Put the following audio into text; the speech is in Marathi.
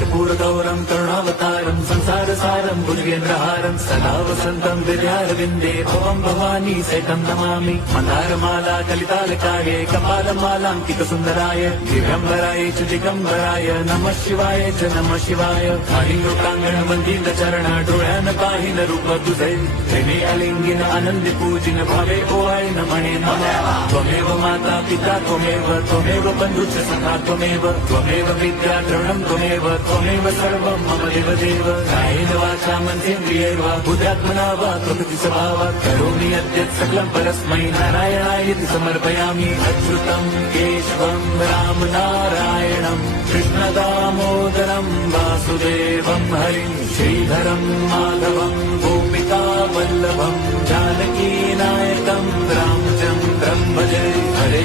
कर्पूरगौरं करुणावतारं संसारसारं भुजगेन्द्रहारं सदा वसन्तं हृदयारविन्दे भवं भवानी सहितं नमामि। मन्दारमाला कलितालकाये कपालमालाङ्कितसुन्दराय दिव्यम्बराय च दिगम्बराय नमः शिवाय च नमः शिवाय। लोकांगण डोळ्यान पाहिन रूप तुझे प्रेमे अलिंगिन आनंदी पूजिन भावे ओवाय न म्हणे नमः। त्वमेव माता पिता त्वमेव बंधुश्च सखा त्वमेव विद्या द्रवणं त्वमेव सर्वं मम देवदेव। कायेन वाचा मनसेन्द्रियैर्वा बुद्ध्यात्मना वा प्रकृति स्वभावात् करोमि यद्यत् सकलं परस्मै नारायणायेति समर्पयामि। अच्युतं केशवं राम नारायणं कृष्णदामोदरं वासुदेवं हरिं श्रीधरं माधवं गोपिका वल्लभं जानकी नायकं रामचन्द्रं भजे। हरे